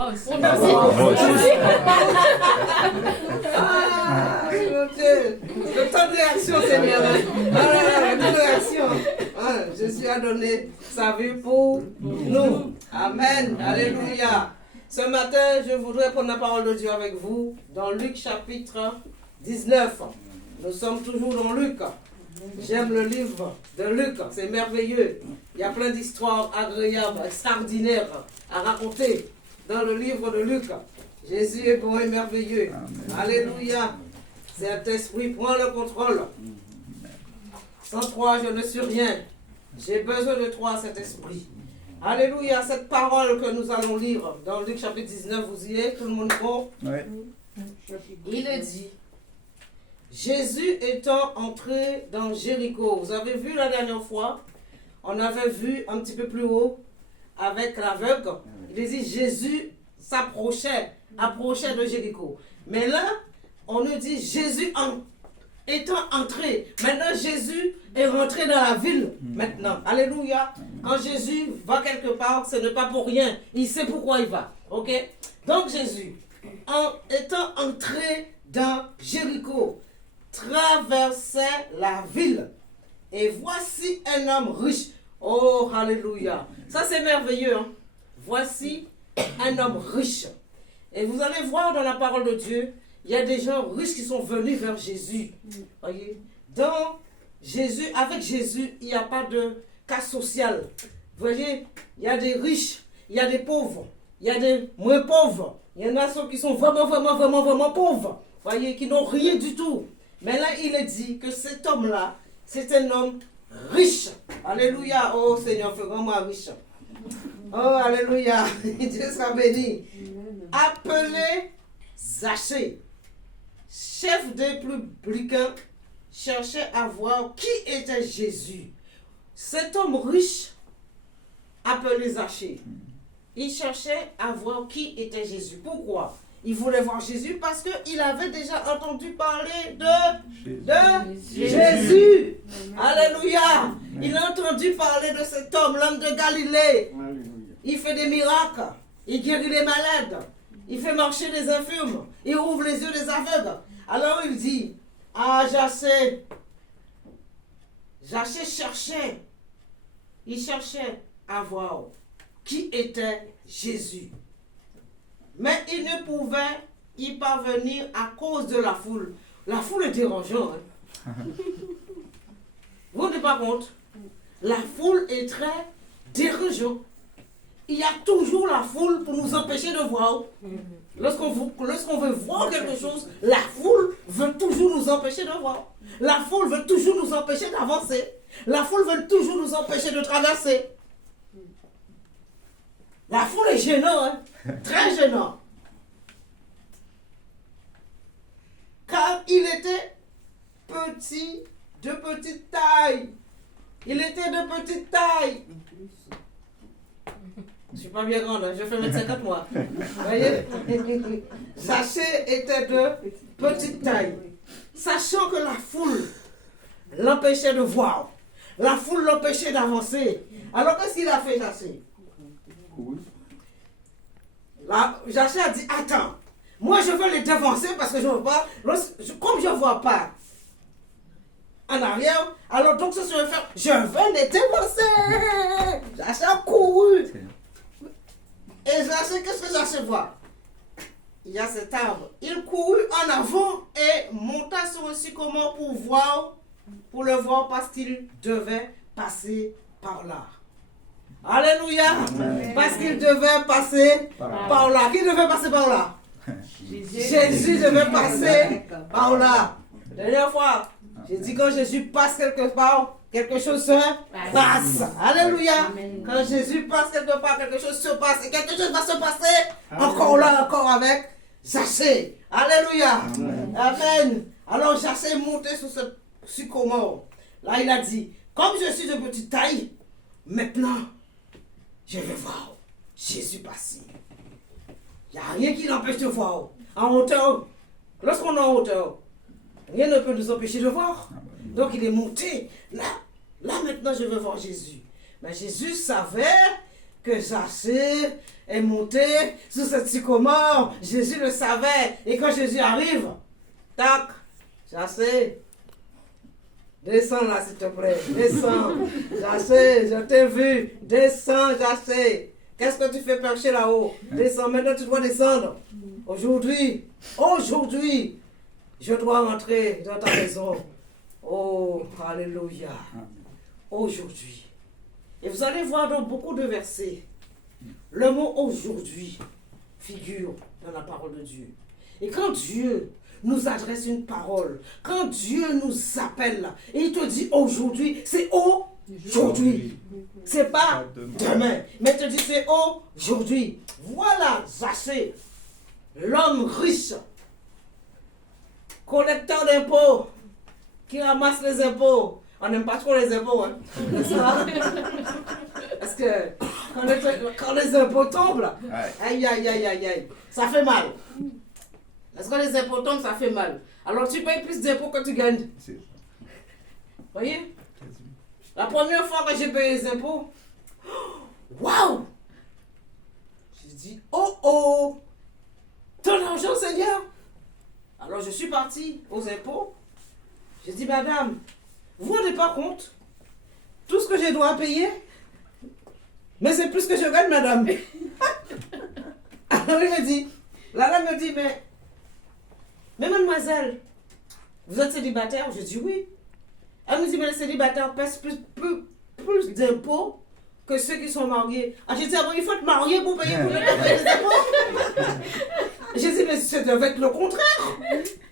Moi aussi. Ah, mon Dieu. Le temps de réaction, Seigneur. Ah, le temps de réaction. Ah, Jésus a donné sa vie pour nous. Amen. Alléluia. Ce matin, je voudrais prendre la parole de Dieu avec vous dans Luc chapitre 19. Nous sommes toujours dans Luc. J'aime le livre de Luc, c'est merveilleux. Il y a plein d'histoires agréables, extraordinaires à raconter dans le livre de Luc. Jésus est bon et merveilleux. Amen. Alléluia. Saint-Esprit, prends le contrôle. Sans toi, je ne suis rien. J'ai besoin de toi, Saint-Esprit. Alléluia. Cette parole que nous allons lire dans Luc chapitre 19, vous y êtes, tout le monde bon? Oui. Il est dit, Jésus étant entré dans Jéricho. Vous avez vu la dernière fois, on avait vu un petit peu plus haut avec l'aveugle. Il dit Jésus approchait de Jéricho. Mais là, on nous dit Jésus étant entré. Maintenant, Jésus est rentré dans la ville. Maintenant, alléluia. Quand Jésus va quelque part, ce n'est pas pour rien. Il sait pourquoi il va. Ok? Donc Jésus, étant entré dans Jéricho, traversait la ville. Et voici un homme riche. Oh, alléluia. Ça, c'est merveilleux. Hein? Voici un homme riche. Et vous allez voir dans la parole de Dieu, il y a des gens riches qui sont venus vers Jésus. Voyez? Avec Jésus, il n'y a pas de cas social. Vous voyez? Il y a des riches, il y a des pauvres, il y a des moins pauvres. Il y en a ceux qui sont vraiment pauvres. Voyez? Qui n'ont rien du tout. Mais là, il est dit que cet homme-là, c'est un homme riche. Alléluia. Oh Seigneur, fais-moi riche. Oh, alléluia. Dieu soit béni. Appelé Zachée, chef des publicains, cherchait à voir qui était Jésus. Cet homme riche, appelé Zachée, il cherchait à voir qui était Jésus. Pourquoi? Il voulait voir Jésus parce qu'il avait déjà entendu parler de Jésus. Alléluia. Il a entendu parler de cet homme, l'homme de Galilée. Alléluia. Il fait des miracles. Il guérit les malades. Il fait marcher les infirmes. Il ouvre les yeux des aveugles. Alors il dit, Zachée cherchait. Il cherchait à voir qui était Jésus. Mais il ne pouvait y parvenir à cause de la foule. La foule est dérangeante. Hein? Vous ne vous rendez pas compte? La foule est très dérangeante. Il y a toujours la foule pour nous empêcher de voir. Lorsqu'on veut voir quelque chose, la foule veut toujours nous empêcher de voir. La foule veut toujours nous empêcher d'avancer. La foule veut toujours nous empêcher de traverser. La foule est gênante, hein? Très gênant. Car il était de petite taille. Il était de petite taille. Je ne suis pas bien grande, hein? Je fais 1m50 moi. Vous voyez? Zachée était de petite taille. Sachant que la foule l'empêchait de voir. La foule l'empêchait d'avancer. Alors qu'est-ce qu'il a fait, Zachée? Zachée a dit, attends, moi je veux les devancer parce que je ne veux pas, comme je ne vois pas en arrière, alors donc ce que je vais faire, je vais les devancer. Zachée a couru. Et Zachée, qu'est-ce que Zachée voit? Il y a cet arbre. Il courut en avant et monta sur un sycomore pour le voir parce qu'il devait passer par là. Alléluia. Amen. Parce qu'il devait passer par là. Qui devait passer par là? Jésus devait passer par là. La dernière fois, j'ai dit quand Jésus passe quelque part, quelque chose se passe. Alléluia. Amen. Quand Jésus passe quelque part, quelque chose se passe. Et quelque chose va se passer encore là, encore avec Zachée. Alléluia. Amen. Amen. Alors Zachée est monté sur ce sycomore. Là, il a dit, comme je suis de petite taille, maintenant, je vais voir Jésus passer. Il n'y a rien qui l'empêche de voir. En hauteur, lorsqu'on est en hauteur, rien ne peut nous empêcher de voir. Donc il est monté. Là maintenant, je vais voir Jésus. Mais Jésus savait que Zachée est monté sous cette sycomore. Jésus le savait. Et quand Jésus arrive, tac, Jassé, descends là s'il te plaît, descends. Jassé, je t'ai vu, descends Jassé. Qu'est-ce que tu fais percher là-haut? Descends, maintenant tu dois descendre. Aujourd'hui, je dois rentrer dans ta maison. Oh, alléluia. Aujourd'hui. Et vous allez voir dans beaucoup de versets, le mot aujourd'hui figure dans la parole de Dieu. Et quand Dieu nous adresse une parole, quand Dieu nous appelle, et il te dit aujourd'hui, c'est aujourd'hui. C'est pas demain, mais il te dit c'est aujourd'hui. Voilà Zaché, l'homme riche, collecteur d'impôts, qui ramasse les impôts. On n'aime pas trop les impôts, hein. Parce que quand les impôts tombent, là, aïe, aïe, aïe, aïe, aïe, ça fait mal. Parce que les impôts tombent, ça fait mal. Alors tu payes plus d'impôts que tu gagnes. Vous voyez? La première fois que j'ai payé les impôts, waouh! J'ai dit, oh, ton argent, Seigneur. Alors je suis partie aux impôts. J'ai dit, madame, vous ne vous rendez pas compte? Tout ce que je dois payer, mais c'est plus que je gagne, madame. Alors il me dit, la dame me dit, mais mademoiselle, vous êtes célibataire? Je dis oui. Elle me dit, mais les célibataires paient plus d'impôts que ceux qui sont mariés. Ah, j'ai dit, ah bon, il faut être marié pour payer les impôts? J'ai dit, mais ça devait être le contraire.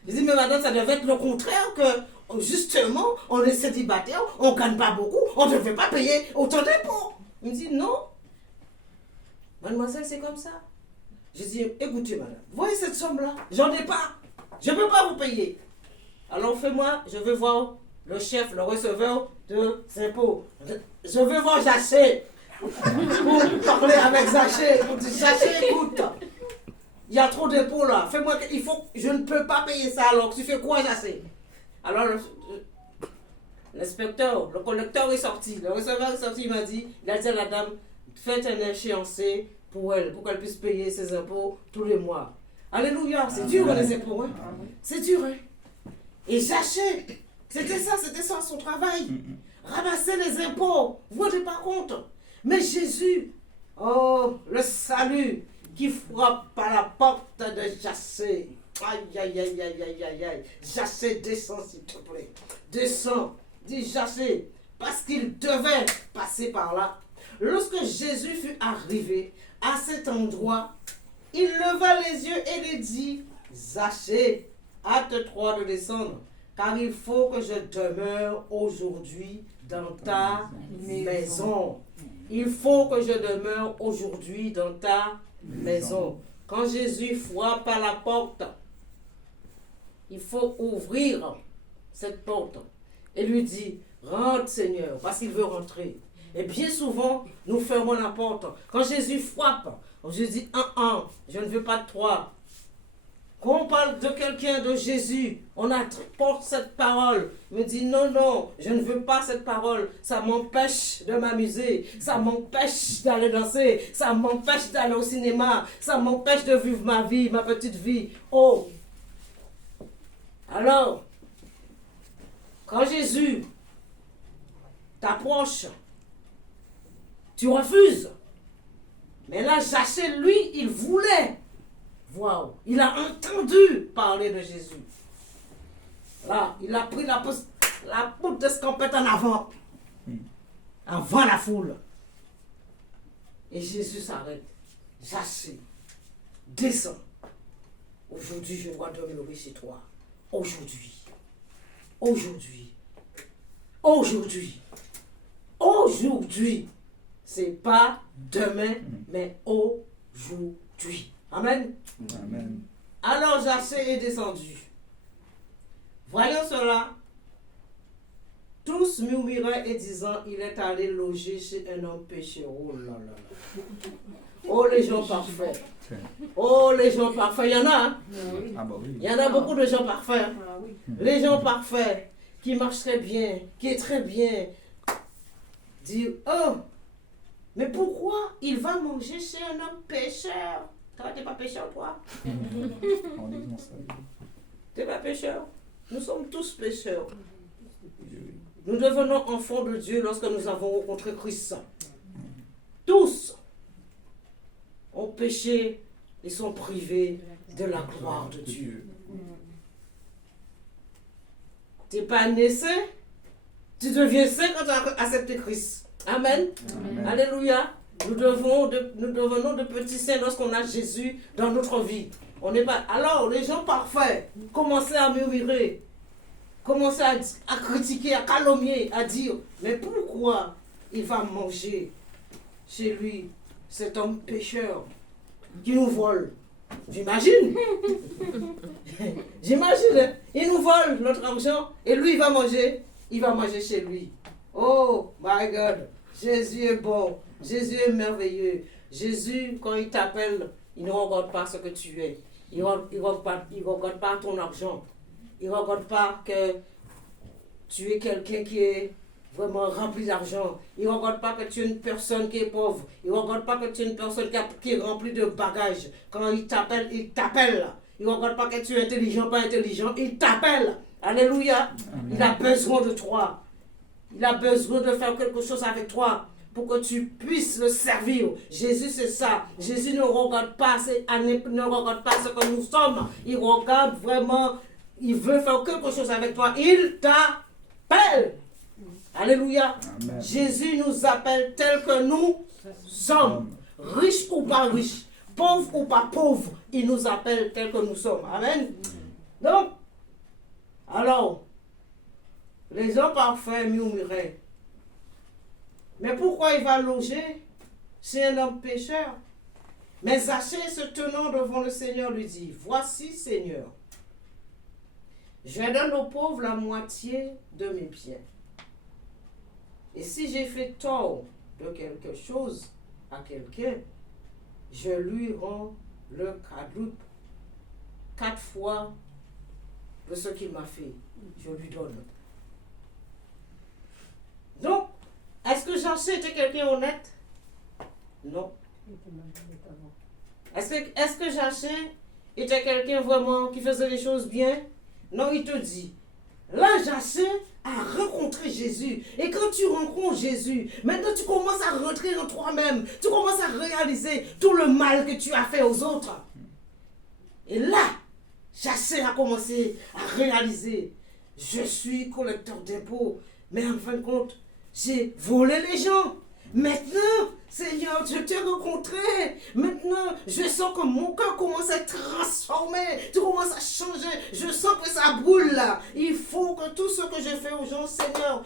J'ai dit, mais madame, ça devait être le contraire que, justement, on est célibataire, on ne gagne pas beaucoup, on ne devait pas payer autant d'impôts. Il me dit, non. Mademoiselle, c'est comme ça. J'ai dit, écoutez, madame, voyez cette somme-là, j'en ai pas. Je ne peux pas vous payer. Alors, fais-moi, je veux voir le chef, le receveur de impôts. Je veux voir Zaché pour parler avec Zaché. Pour dire, Zaché, écoute, il y a trop d'impôts là. Fais-moi, je ne peux pas payer ça. Alors, tu fais quoi, Zaché? Alors, l'inspecteur, le collecteur est sorti. Le receveur est sorti, il m'a dit, il a dit à la dame, faites un échéancier pour elle, pour qu'elle puisse payer ses impôts tous les mois. Alléluia, c'est dur les impôts, hein? C'est dur, hein? Et Zaché, c'était ça son travail. Ramasser les impôts, vous ne vous rendez pas compte. Mais Jésus, oh, le salut qui frappe à la porte de Zaché. Aïe, aïe, aïe, aïe, aïe, aïe, aïe. Zaché, descends s'il te plaît. Descends, dit Zaché, parce qu'il devait passer par là. Lorsque Jésus fut arrivé à cet endroit, il leva les yeux et lui dit, Zaché, hâte-toi de descendre, car il faut que je demeure aujourd'hui dans ta maison. Il faut que je demeure aujourd'hui dans ta maison. Quand Jésus frappe à la porte, il faut ouvrir cette porte et lui dire, rentre Seigneur, parce qu'il veut rentrer. Et bien souvent, nous fermons la porte. Quand Jésus frappe, je dis, je ne veux pas de toi. Quand on parle de quelqu'un, de Jésus, on apporte cette parole. Me dit non, je ne veux pas cette parole. Ça m'empêche de m'amuser. Ça m'empêche d'aller danser. Ça m'empêche d'aller au cinéma. Ça m'empêche de vivre ma vie, ma petite vie. Oh! Alors, quand Jésus t'approche, tu refuses. Mais là, Zaché, lui, il voulait. Wow. Il a entendu parler de Jésus. Là, il a pris la poutre d'escampette en avant. Avant la foule. Et Jésus s'arrête. Zaché, descends. Aujourd'hui, je dois demeurer chez toi. Aujourd'hui. C'est pas demain, mais aujourd'hui. Amen. Amen. Alors Zaché est descendu. Voyant cela, tous murmuraient et disant, il est allé loger chez un homme pécheur. Oh là là là. Oh les gens parfaits. Oh les gens parfaits. Il y en a, hein? Il y en a beaucoup de gens parfaits. Hein? Les gens parfaits qui marchent très bien, qui est très bien. Dire, oh, Mais pourquoi il va manger chez un homme pécheur? Toi, tu n'es pas pécheur, toi? Tu n'es pas pécheur? Nous sommes tous pécheurs. Nous devenons enfants de Dieu lorsque nous avons rencontré Christ. Tous ont péché et sont privés de la gloire de Dieu. Tu n'es pas né saint, tu deviens saint quand tu as accepté Christ. Amen. Amen. Alléluia. Nous devenons de petits saints lorsqu'on a Jésus dans notre vie. On n'est pas. Alors, les gens parfaits commençaient à murmurer, commençaient à critiquer, à calomnier, à dire, mais pourquoi il va manger chez lui cet homme pécheur qui nous vole? J'imagine. J'imagine. Il nous vole notre argent et lui il va manger chez lui. Oh my God. Jésus est bon. Jésus est merveilleux. Jésus, quand il t'appelle, il ne regarde pas ce que tu es. Il ne regarde pas ton argent. Il ne regarde pas que tu es quelqu'un qui est vraiment rempli d'argent. Il ne regarde pas que tu es une personne qui est pauvre. Il ne regarde pas que tu es une personne qui est remplie de bagages. Quand il t'appelle, il t'appelle. Il ne regarde pas que tu es intelligent, pas intelligent. Il t'appelle. Alléluia. Amen. Il a besoin de toi. Il a besoin de faire quelque chose avec toi pour que tu puisses le servir. Jésus, c'est ça. Jésus ne regarde pas ce que nous sommes. Il regarde vraiment, il veut faire quelque chose avec toi. Il t'appelle. Alléluia. Amen. Jésus nous appelle tel que nous sommes. Riches ou pas riches, pauvres ou pas pauvres, il nous appelle tel que nous sommes. Amen. Donc, alors, les gens parfaits murmuraient. Mais pourquoi il va loger chez un homme pécheur? Mais Zachée, se tenant devant le Seigneur, lui dit, voici, Seigneur, je donne aux pauvres la moitié de mes biens. Et si j'ai fait tort de quelque chose à quelqu'un, je lui rends le quadruple, 4 fois de ce qu'il m'a fait. Je lui donne. Donc, est-ce que Zachée était quelqu'un honnête? Non. Est-ce que Zachée était quelqu'un vraiment qui faisait les choses bien? Non, il te dit. Là, Zachée a rencontré Jésus. Et quand tu rencontres Jésus, maintenant tu commences à rentrer en toi-même. Tu commences à réaliser tout le mal que tu as fait aux autres. Et là, Zachée a commencé à réaliser, je suis collecteur d'impôts, mais en fin de compte, j'ai volé les gens. Maintenant, Seigneur, je t'ai rencontré. Maintenant, je sens que mon cœur commence à être transformé. Tu commences à changer. Je sens que ça brûle là. Il faut que tout ce que je fais aux gens, Seigneur,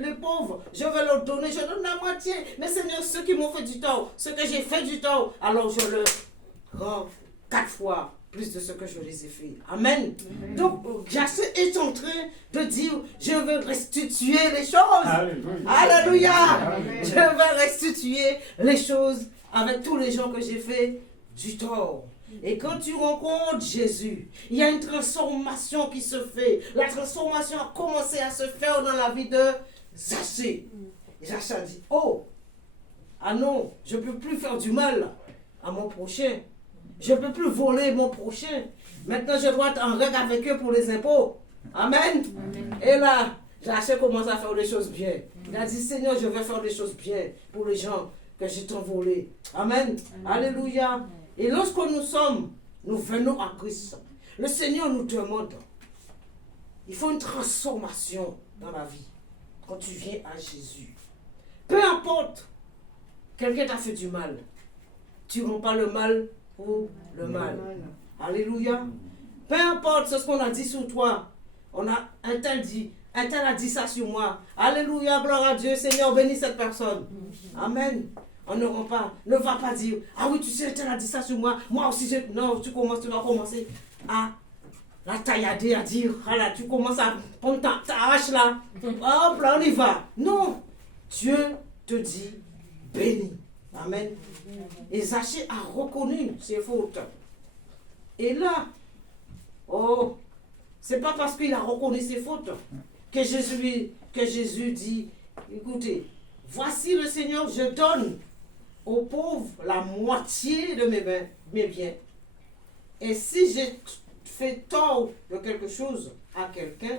les pauvres, je vais leur donner. Je donne la moitié. Mais Seigneur, ceux qui m'ont fait du tort, ceux que j'ai fait du tort, alors je leur rends 4 fois plus de ce que je les ai fait. Amen. Amen. Donc, Zachée est en train de dire, je veux restituer les choses. Alléluia. Alléluia. Amen. Je veux restituer les choses avec tous les gens que j'ai fait du tort. Et quand tu rencontres Jésus, il y a une transformation qui se fait. La transformation a commencé à se faire dans la vie de Zachée. Zachée a dit, oh, ah non, je ne peux plus faire du mal à mon prochain. Je ne peux plus voler mon prochain. Maintenant, je dois être en règle avec eux pour les impôts. Amen. Amen. Et là, Zachée commence à faire des choses bien. Il a dit, Seigneur, je vais faire des choses bien pour les gens que j'ai tant volés. Amen. Amen. Alléluia. Et lorsque nous venons à Christ, le Seigneur nous demande, il faut une transformation dans la vie quand tu viens à Jésus. Peu importe, quelqu'un t'a fait du mal. Tu ne rends pas le mal pour le mal. Alléluia. Peu importe ce qu'on a dit sur toi. Un tel a dit ça sur moi. Alléluia, gloire à Dieu. Seigneur, bénis cette personne. Amen. On ne va pas dire, ah oui, tu sais, un tel a dit ça sur moi. Moi aussi, non, tu vas commencer à la taillader, à dire, ah là, tu commences à prendre ta hache là. Hop là, on y va. Non. Dieu te dit, bénis. Amen. Et Zachée a reconnu ses fautes. Et là, oh, c'est pas parce qu'il a reconnu ses fautes que Jésus dit, écoutez, voici le Seigneur, je donne aux pauvres la moitié de mes biens. Et si j'ai fait tort de quelque chose à quelqu'un,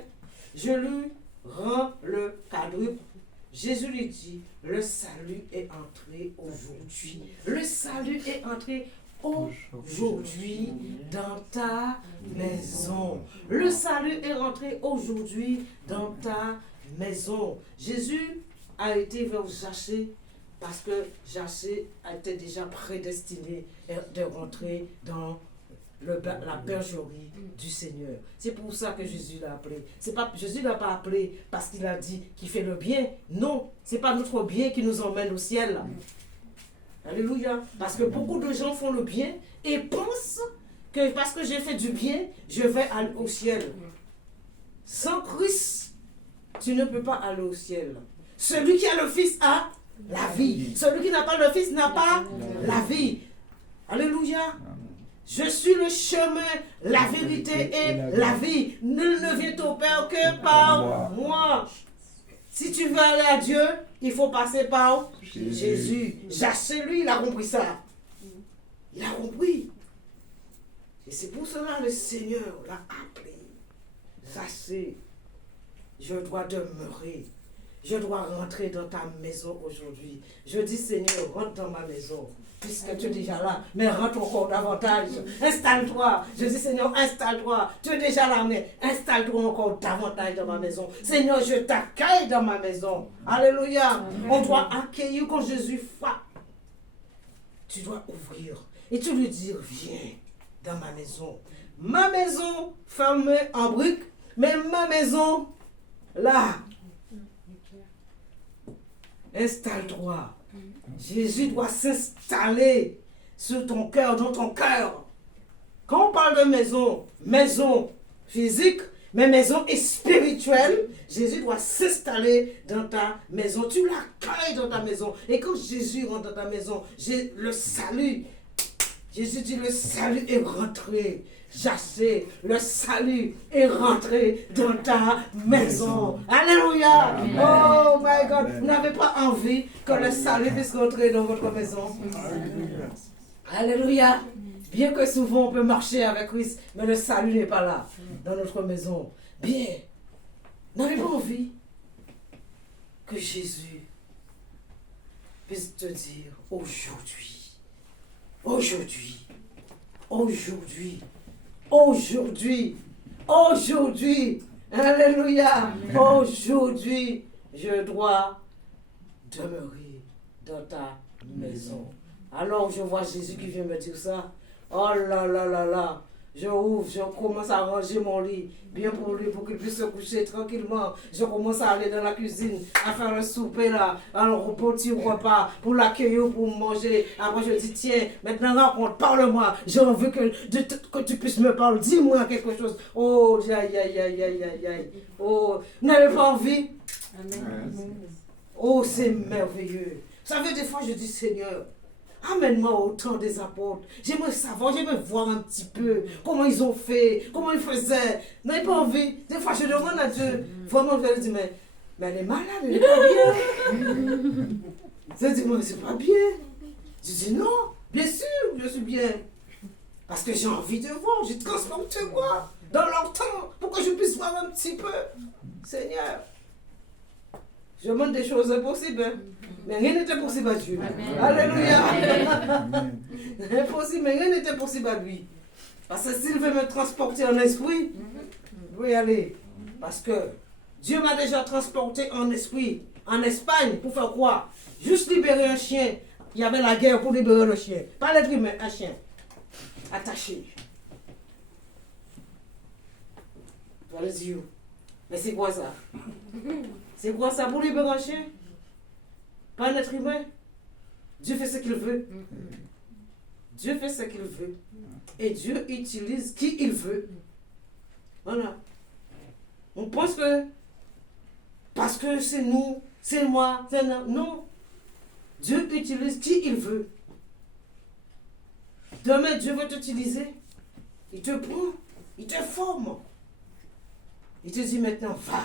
je lui rends le quadruple. Jésus lui dit, le salut est entré aujourd'hui. Le salut est entré aujourd'hui dans ta maison. Le salut est rentré aujourd'hui dans ta maison. Jésus a été vers Zachée parce que Zachée était déjà prédestiné de rentrer dans la bergerie du Seigneur. C'est pour ça que Jésus l'a appelé. Jésus ne l'a pas appelé parce qu'il a dit qu'il fait le bien. Non, ce n'est pas notre bien qui nous emmène au ciel. Alléluia. Parce que beaucoup de gens font le bien et pensent que parce que j'ai fait du bien, je vais aller au ciel. Sans Christ, tu ne peux pas aller au ciel. Celui qui a le Fils a la vie. Celui qui n'a pas le Fils n'a pas la vie. Alléluia. Je suis le chemin, la vérité et la vie. Nul ne vient au Père que par moi. Si tu veux aller à Dieu, il faut passer par Jésus. Zachée, lui, il a compris ça. Il a compris. Et c'est pour cela que le Seigneur l'a appelé. Zachée, je dois demeurer. Je dois rentrer dans ta maison aujourd'hui. Je dis, Seigneur, rentre dans ma maison. Puisque tu es déjà là, mais rentre encore davantage. Installe-toi. Je dis, Seigneur, installe-toi. Tu es déjà là, mais installe-toi encore davantage dans ma maison. Seigneur, je t'accueille dans ma maison. Alléluia. Amen. On doit accueillir quand Jésus frappe. Tu dois ouvrir et tu lui dire, viens dans ma maison. Ma maison fermée en briques, mais ma maison là. Installe-toi. Jésus doit s'installer sur ton cœur, dans ton cœur. Quand on parle de maison, maison physique, mais maison est spirituelle, Jésus doit s'installer dans ta maison. Tu l'accueilles dans ta maison. Et quand Jésus rentre dans ta maison, le salut, Jésus dit le salut est rentré. Zachée, le salut est rentré dans ta maison. Alléluia. Amen. Oh my God. Amen. Vous n'avez pas envie que le salut puisse rentrer dans votre maison. Alléluia. Alléluia. Bien que souvent on peut marcher avec Christ, mais le salut n'est pas là dans notre maison. Bien. N'avez pas envie que Jésus puisse te dire aujourd'hui, aujourd'hui, aujourd'hui, aujourd'hui, aujourd'hui, alléluia, aujourd'hui, je dois demeurer dans ta maison. Alors je vois Jésus qui vient me dire ça. Oh là là là là, je ouvre, je commence à ranger mon lit, bien pour lui, pour qu'il puisse se coucher tranquillement. Je commence à aller dans la cuisine, à faire le souper là, un petit repas, pour l'accueillir, pour manger. Après je dis, tiens, maintenant raconte, parle-moi. J'ai envie que tu puisses me parler, dis-moi quelque chose. Oh, aïe, aïe, aïe, aïe, aïe, aïe. Oh, vous n'avez pas envie? Amen. Oh, c'est merveilleux. Vous savez, des fois je dis, Seigneur, amène-moi au temps des apôtres. J'aimerais savoir, j'aimerais voir un petit peu comment ils ont fait, comment ils faisaient. Vous n'avez pas envie? Des fois, je demande à Dieu. Vraiment, je lui dis, mais elle est malade, elle n'est pas bien. Je dis, mais c'est pas bien. Je dis, non, bien sûr, je suis bien. Parce que j'ai envie de voir, je transporte moi dans leur temps pour que je puisse voir un petit peu. Seigneur, je demande des choses impossibles. Hein? Mais rien n'était possible à Dieu. Amen. Alléluia. Impossible, mais rien n'était possible à lui. Parce que s'il veut me transporter en esprit, je vais y aller. Parce que Dieu m'a déjà transporté en esprit, en Espagne, pour faire quoi? Juste libérer un chien. Il y avait la guerre pour libérer le chien. Pas l'être humain, un chien. Attaché. Je vais dire, mais c'est quoi ça? C'est quoi ça pour libérer un chien? Pas un être humain. Dieu fait ce qu'il veut. Dieu fait ce qu'il veut. Et Dieu utilise qui il veut. Voilà. On pense que parce que c'est nous, c'est moi, c'est non. Non. Dieu utilise qui il veut. Demain, Dieu veut t'utiliser. Il te prend, il te forme. Il te dit maintenant, va.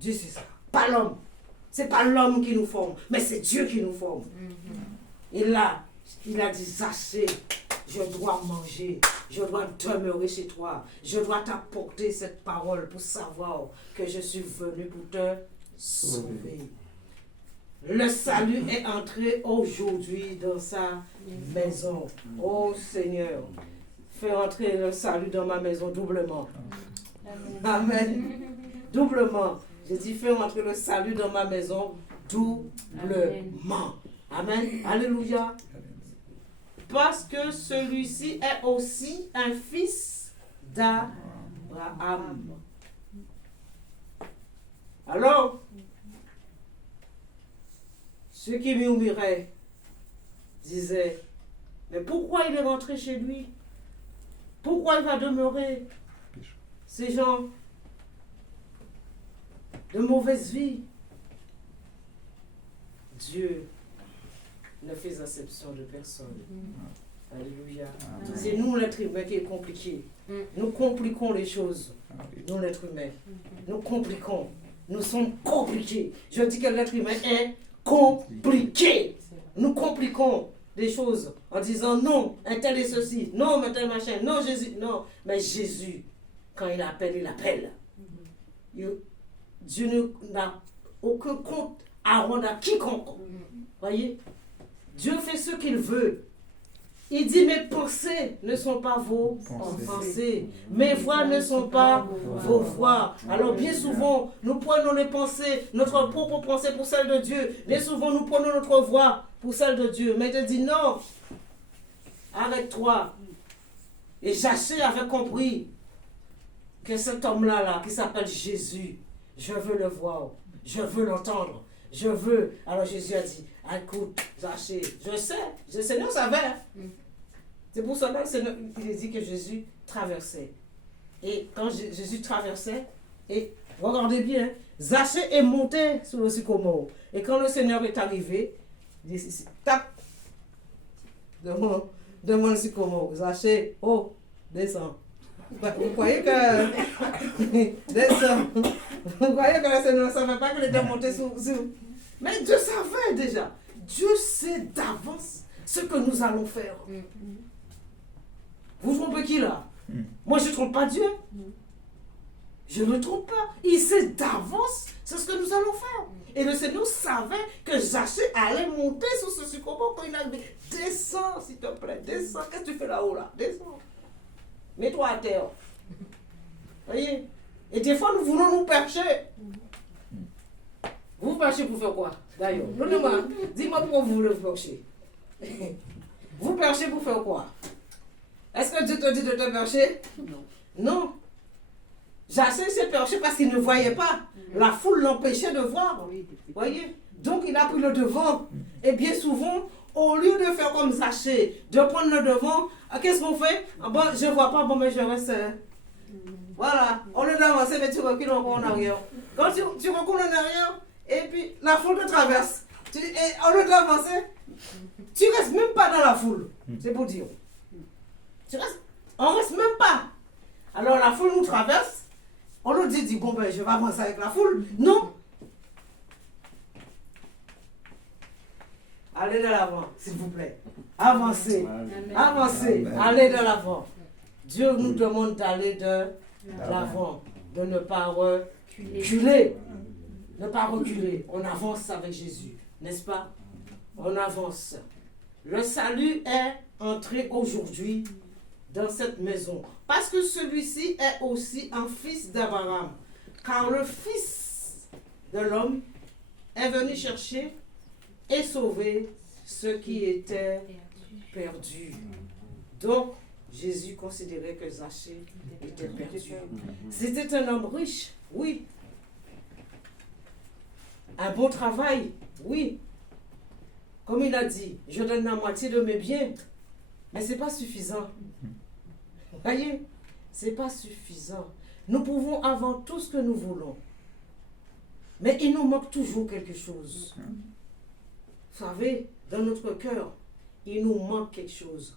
Dieu, c'est ça. Pas l'homme. C'est pas l'homme qui nous forme, mais c'est Dieu qui nous forme. Et là, il a dit, Zaché, je dois manger, je dois demeurer chez toi, je dois t'apporter cette parole pour savoir que je suis venu pour te sauver. Le salut est entré aujourd'hui dans sa maison. Oh Seigneur, fais entrer le salut dans ma maison doublement. Amen. Doublement. J'ai dit, fais entrer le salut dans ma maison doublement. Amen. Alléluia. Parce que celui-ci est aussi un fils d'Abraham. Alors, ceux qui murmuraient disaient, mais pourquoi il est rentré chez lui? Pourquoi il va demeurer? Ces gens de mauvaise vie. Dieu ne fait exception de personne. Alléluia. C'est nous l'être humain qui est compliqué. Nous compliquons les choses. Nous l'être humain. Nous compliquons. Nous sommes compliqués. Je dis que l'être humain est compliqué. Nous compliquons des choses en disant non, un tel est ceci, non, un tel machin, non, Jésus, non. Mais Jésus, quand il appelle, il appelle. Dieu n'a aucun compte à rendre à quiconque. Voyez? Dieu fait ce qu'il veut. Il dit, mes pensées ne sont pas vos pensées. Mes voix ne sont pas vos voix. Alors bien souvent, nous prenons les pensées, notre propre pensée pour celle de Dieu. Bien souvent, nous prenons notre voix pour celle de Dieu. Mais Dieu dit, non, arrête-toi. Et Zaché avait compris que cet homme-là, qui s'appelle Jésus, je veux le voir, je veux l'entendre, je veux. Alors Jésus a dit, écoute, Zaché, je sais, le Seigneur savait. C'est pour cela qu'il dit que Jésus traversait. Et quand Jésus traversait, et regardez bien, Zaché est monté sur le sycomore. Et quand le Seigneur est arrivé, il dit, tac, devant le sycomore, Zaché, oh, descends. Vous croyez que descends. Vous croyez que le Seigneur ne savait pas qu'il était monté sur... Mais Dieu savait déjà. Dieu sait d'avance ce que nous allons faire. Vous trompez qui là? Moi je ne trompe pas Dieu. Je ne trompe pas. Il sait d'avance c'est ce que nous allons faire. Et le Seigneur savait que Zaché allait monter sur ce sycomore quand il a dit, descends s'il te plaît, descends. Qu'est-ce que tu fais là-haut là? Descends. Mets-toi à terre. Voyez? Et des fois nous voulons nous percher. Vous perchez pour faire quoi? D'ailleurs, donnez-moi, dis-moi pourquoi vous voulez vous percher. Vous perchez pour faire quoi? Est-ce que Dieu te dit de te percher? Non. Non. Zaché s'est perché parce qu'il ne voyait pas. La foule l'empêchait de voir. Voyez? Donc il a pris le devant. Et bien souvent, au lieu de faire comme Zaché, de prendre le devant, qu'est-ce qu'on fait? Bon, je ne vois pas, bon, mais je reste. Voilà. Au lieu d'avancer, mais tu recules encore en arrière. Quand tu recules en arrière, et puis la foule te traverse. Et au lieu d'avancer, tu ne restes même pas dans la foule. C'est pour dire. On ne reste même pas. Alors la foule nous traverse. On nous dit, bon ben je vais avancer avec la foule. Non. Allez de l'avant, s'il vous plaît. Avancez. Amen. Avancez. Amen. Allez de l'avant. Dieu nous demande d'aller de l'avant. De ne pas reculer. Ne pas reculer. On avance avec Jésus. N'est-ce pas? On avance. Le salut est entré aujourd'hui dans cette maison. Parce que celui-ci est aussi un fils d'Abraham. Car le fils de l'homme est venu chercher et sauver ceux qui étaient perdus. Donc, Jésus considérait que Zaché était perdu. C'était un homme riche, oui. Un bon travail, oui. Comme il a dit, je donne la moitié de mes biens. Mais ce n'est pas suffisant. Voyez, ce n'est pas suffisant. Nous pouvons avoir tout ce que nous voulons. Mais il nous manque toujours quelque chose. Vous savez, dans notre cœur, il nous manque quelque chose.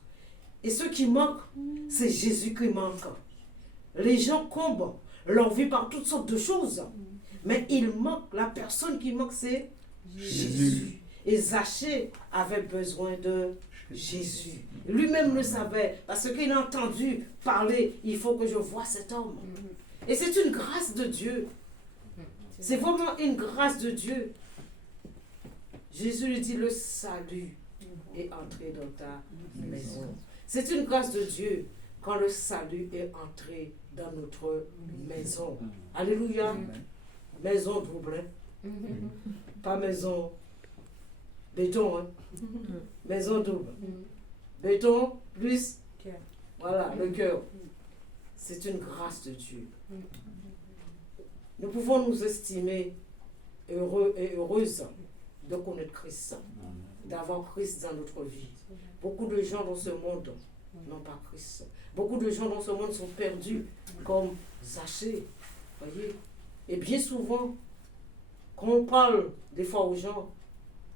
Et ce qui manque, c'est Jésus qui manque. Les gens comblent leur vie par toutes sortes de choses. Mais il manque, la personne qui manque, c'est Jésus. Et Zachée avait besoin de Jésus. Lui-même le savait, parce qu'il a entendu parler, il faut que je voie cet homme. Et c'est une grâce de Dieu. C'est vraiment une grâce de Dieu. Jésus lui dit, le salut est entré dans ta maison. C'est une grâce de Dieu quand le salut est entré dans notre maison. Alléluia. Maison double. Pas maison béton. Hein. Maison double. Béton plus, voilà, le cœur. C'est une grâce de Dieu. Nous pouvons nous estimer heureux et heureuses de connaître Christ, d'avoir Christ dans notre vie. Beaucoup de gens dans ce monde n'ont pas Christ. Beaucoup de gens dans ce monde sont perdus comme Zachée. Voyez? Et bien souvent, quand on parle des fois aux gens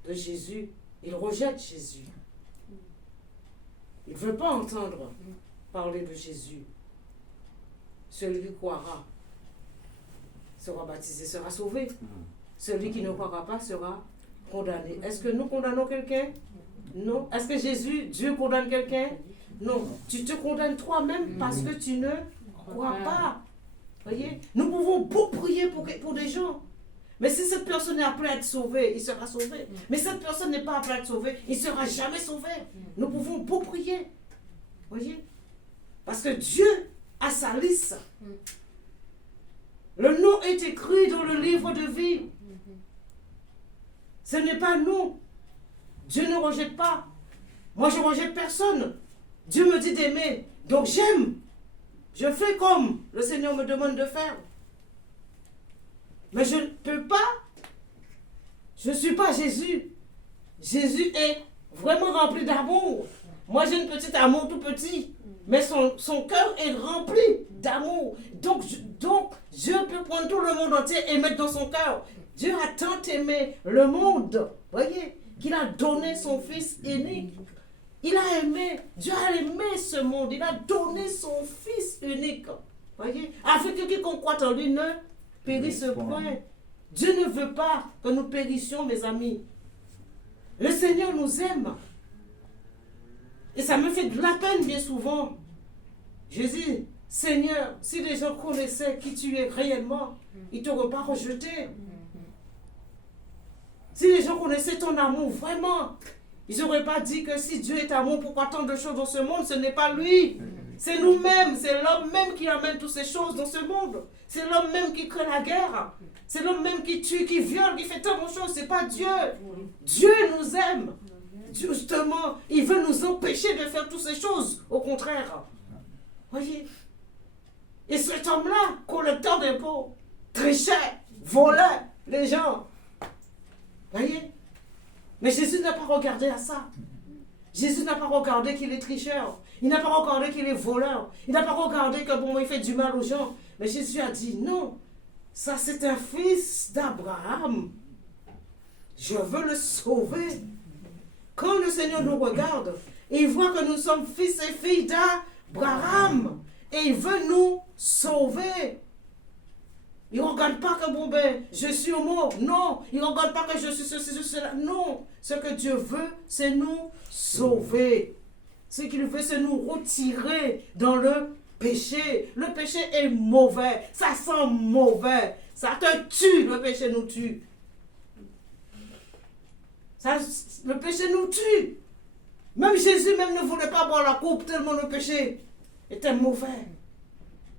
de Jésus, ils rejettent Jésus. Ils ne veulent pas entendre parler de Jésus. Celui qui croira sera baptisé, sera sauvé. Celui qui ne croira pas sera condamné. Est-ce que nous condamnons quelqu'un? Non. Est-ce que Jésus, Dieu condamne quelqu'un? Non. Tu te condamnes toi-même parce que tu ne crois pas. Voyez? Nous pouvons beaucoup prier pour des gens. Mais si cette personne est appelée à être sauvée, il sera sauvé. Mais cette personne n'est pas appelée à être sauvée, il ne sera jamais sauvé. Nous pouvons beaucoup prier. Voyez? Parce que Dieu a sa liste. Le nom est écrit dans le livre de vie. Ce n'est pas nous. Dieu ne rejette pas. Moi, je ne rejette personne. Dieu me dit d'aimer. Donc j'aime. Je fais comme le Seigneur me demande de faire. Mais je ne peux pas. Je ne suis pas Jésus. Jésus est vraiment rempli d'amour. Moi, j'ai une petite amour tout petit. Mais son cœur est rempli d'amour. Donc, Dieu peut prendre tout le monde entier et mettre dans son cœur. Dieu a tant aimé le monde, voyez, qu'il a donné son Fils unique. Il a aimé, Dieu a aimé ce monde. Il a donné son Fils unique, voyez, afin que quiconque croit en lui ne périsse point. Dieu ne veut pas que nous périssions, mes amis. Le Seigneur nous aime. Et ça me fait de la peine bien souvent. Je dis, Seigneur, si les gens connaissaient qui tu es réellement, ils ne t'auraient pas rejeté. Si les gens connaissaient ton amour vraiment, ils n'auraient pas dit que si Dieu est amour, pourquoi tant de choses dans ce monde? Ce n'est pas lui. C'est nous-mêmes. C'est l'homme même qui amène toutes ces choses dans ce monde. C'est l'homme même qui crée la guerre. C'est l'homme même qui tue, qui viole, qui fait tant de choses. Ce n'est pas Dieu. Dieu nous aime. Justement, il veut nous empêcher de faire toutes ces choses. Au contraire. Voyez. Et cet homme-là, collecteur d'impôts, trichait, volait les gens. Voyez? Mais Jésus n'a pas regardé à ça. Jésus n'a pas regardé qu'il est tricheur. Il n'a pas regardé qu'il est voleur. Il n'a pas regardé que bon, il fait du mal aux gens. Mais Jésus a dit non. Ça, c'est un fils d'Abraham. Je veux le sauver. Quand le Seigneur nous regarde, il voit que nous sommes fils et filles d'Abraham. Et il veut nous sauver. Il ne regarde pas que bon ben, je suis homo. Non. Il ne regarde pas que je suis ceci, cela. Non. Ce que Dieu veut, c'est nous sauver. Ce qu'il veut, c'est nous retirer dans le péché. Le péché est mauvais. Ça sent mauvais. Ça te tue. Le péché nous tue. Le péché nous tue. Même Jésus même ne voulait pas boire la coupe tellement le péché était mauvais.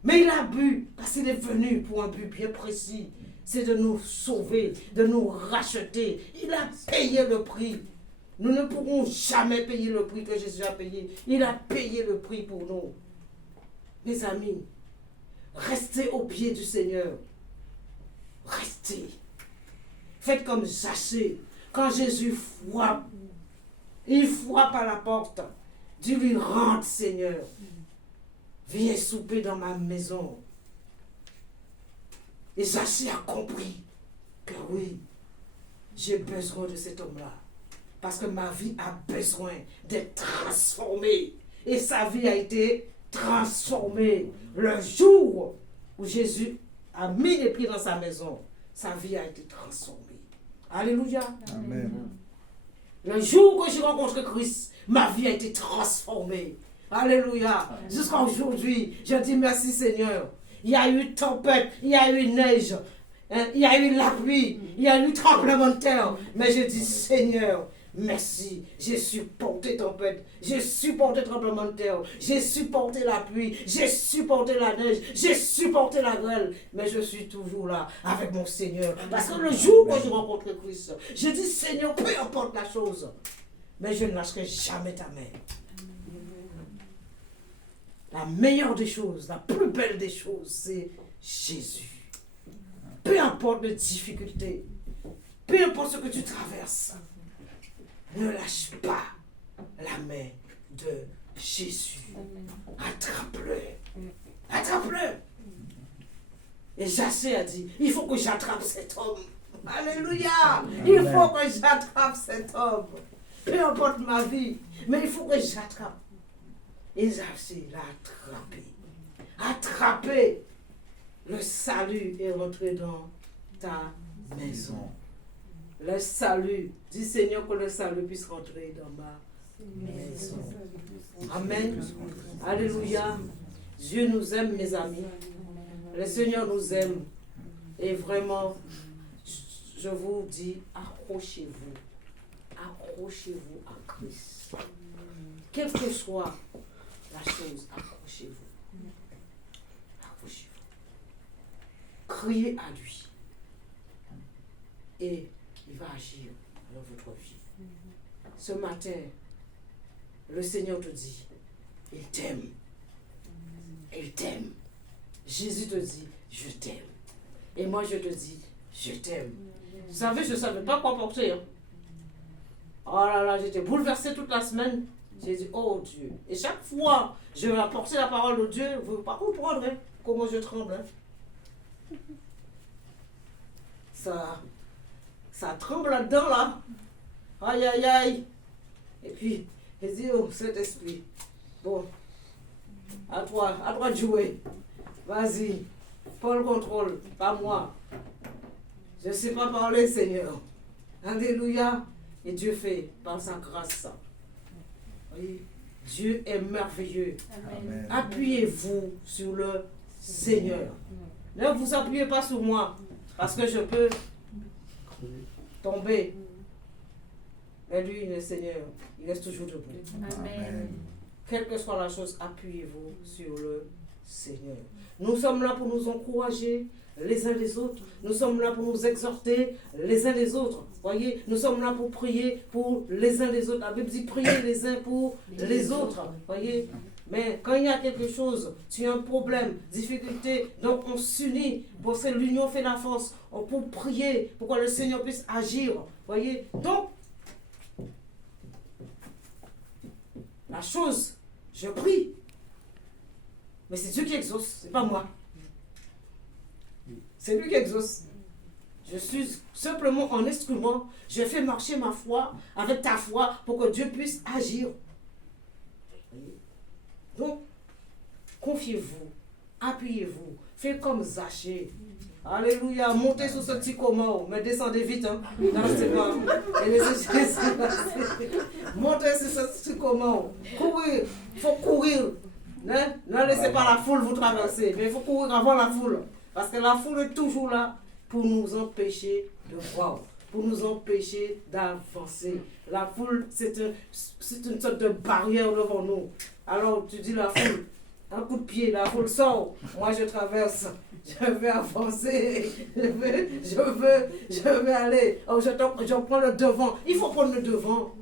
Mais il a bu parce qu'il est venu pour un but bien précis. C'est de nous sauver, de nous racheter. Il a payé le prix. Nous ne pourrons jamais payer le prix que Jésus a payé. Il a payé le prix pour nous. Mes amis, restez au pied du Seigneur. Restez. Faites comme Zachée. Quand Jésus frappe, il frappe à la porte. Dis-lui, rentre, Seigneur. Viens souper dans ma maison. Et Zachée a compris que oui, j'ai besoin de cet homme-là. Parce que ma vie a besoin d'être transformée. Et sa vie a été transformée. Le jour où Jésus a mis les pieds dans sa maison, sa vie a été transformée. Alléluia. Amen. Le jour que j'ai rencontré Christ, ma vie a été transformée. Alléluia. Jusqu'à aujourd'hui, je dis merci Seigneur. Il y a eu tempête, il y a eu neige, il y a eu la pluie, il y a eu tremblement de terre. Mais je dis Seigneur, merci. J'ai supporté tempête, j'ai supporté tremblement de terre, j'ai supporté la pluie, j'ai supporté la neige, j'ai supporté la grêle. Mais je suis toujours là avec mon Seigneur. Parce que le jour où j'ai rencontré Christ, je dis Seigneur, peu importe la chose, mais je ne lâcherai jamais ta main. La meilleure des choses, la plus belle des choses, c'est Jésus. Peu importe les difficultés, peu importe ce que tu traverses, ne lâche pas la main de Jésus. Attrape-le. Attrape-le. Et Jacé a dit, il faut que j'attrape cet homme. Alléluia. Il faut que j'attrape cet homme. Peu importe ma vie, mais il faut que j'attrape. Et Jacé l'a attrapé. Attrapé. Le salut est rentré dans ta maison. Le salut. Dis Seigneur que le salut puisse rentrer dans ma maison. Amen. Alléluia. Dieu nous aime, mes amis. Le Seigneur nous aime. Et vraiment, je vous dis, accrochez-vous. Accrochez-vous à Christ. Quelle que soit la chose, accrochez-vous. Accrochez-vous. Criez à lui. Et il va agir dans votre vie. Ce matin, le Seigneur te dit, il t'aime. Il t'aime. Jésus te dit, je t'aime. Et moi, je te dis, je t'aime. Vous savez, je ne savais pas quoi porter. Hein. Oh là là, j'étais bouleversée toute la semaine. J'ai dit, oh Dieu. Et chaque fois, je vais apporter la parole de Dieu. Vous ne pouvez pas comprendre hein, comment je tremble. Hein. Ça tremble là-dedans, là. Aïe, aïe, aïe. Et puis, il dit, oh, Saint-Esprit, bon, à toi de jouer. Vas-y, prends le contrôle, pas moi. Je ne sais pas parler, Seigneur. Alléluia. Et Dieu fait par sa grâce. Oui. Dieu est merveilleux. Amen. Appuyez-vous sur le Seigneur. Ne vous appuyez pas sur moi, parce que je peux tomber. Mais lui, le Seigneur, il reste toujours debout. Amen. Quelle que soit la chose, appuyez-vous sur le Seigneur. Nous sommes là pour nous encourager les uns les autres. Nous sommes là pour nous exhorter les uns les autres. Voyez, nous sommes là pour prier pour les uns les autres. La Bible dit prier les uns pour les autres. Voyez, mais quand il y a quelque chose, tu as un problème, difficulté, donc on s'unit. Parce que l'union fait la force. Pour prier, pour que le Seigneur puisse agir. Voyez, donc, la chose, je prie. Mais c'est Dieu qui exauce, c'est pas moi. C'est lui qui exauce. Je suis simplement un instrument. Je fais marcher ma foi avec ta foi pour que Dieu puisse agir. Donc, confiez-vous, appuyez-vous, faites comme Zachée. Alléluia, montez sur ce petit commun, mais descendez vite. Hein. Non, c'est pas. Montez sur ce petit commun. Courir, il faut courir. Ne laissez pas la foule vous traverser, mais il faut courir avant la foule. Parce que la foule est toujours là pour nous empêcher de voir, pour nous empêcher d'avancer. La foule, c'est une sorte de barrière devant nous. Alors tu dis la foule, un coup de pied, la foule sort. Moi je traverse, je vais avancer, je vais aller. Oh, je prends le devant. Il faut prendre le devant.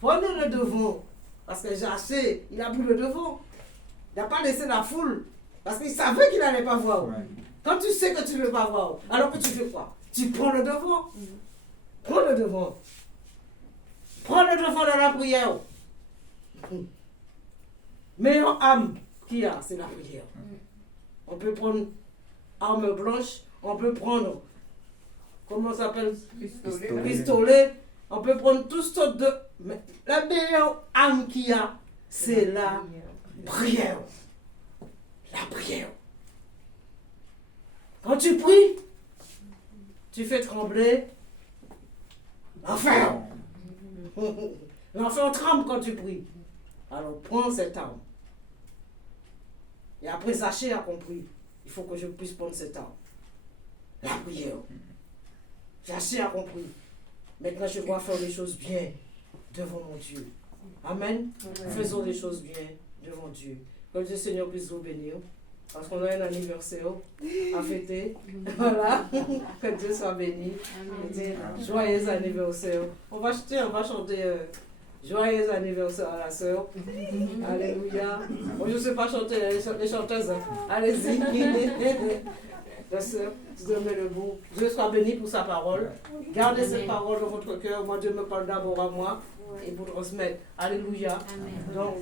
Prenez le devant. Parce que Jacé, il a pris le devant. Il n'a pas laissé la foule. Parce qu'il savait qu'il n'allait pas voir. Ouais. Quand tu sais que tu ne veux pas voir, alors que tu fais quoi? Tu prends le devant. Prends le devant. Prends le devant dans la prière. Meilleure âme qu'il y a, c'est la prière. On peut prendre arme blanche, on peut prendre, comment ça s'appelle? Pistolet. On peut prendre toutes sortes de... Mais la meilleure âme qu'il y a, c'est la prière. La prière. Quand tu pries, tu fais trembler l'enfer. L'enfer tremble quand tu pries. Alors prends cette arme. Et après Zachée a compris, il faut que je puisse prendre cette arme. La prière. Zachée a compris. Maintenant je dois faire les choses bien devant mon Dieu. Amen. Faisons les choses bien devant Dieu. Que le Seigneur puisse vous bénir. Parce qu'on a un anniversaire à fêter. Voilà. Que Dieu soit béni. Joyeux anniversaire. On va chanter joyeux anniversaire à la sœur. Alléluia. Bon, je ne sais pas chanter les chanteuses. Hein. Allez-y. La sœur, donnez le bout. Dieu soit béni pour sa parole. Gardez cette parole dans votre cœur. Moi, Dieu me parle d'abord à moi et pour transmettre. Alléluia. Donc,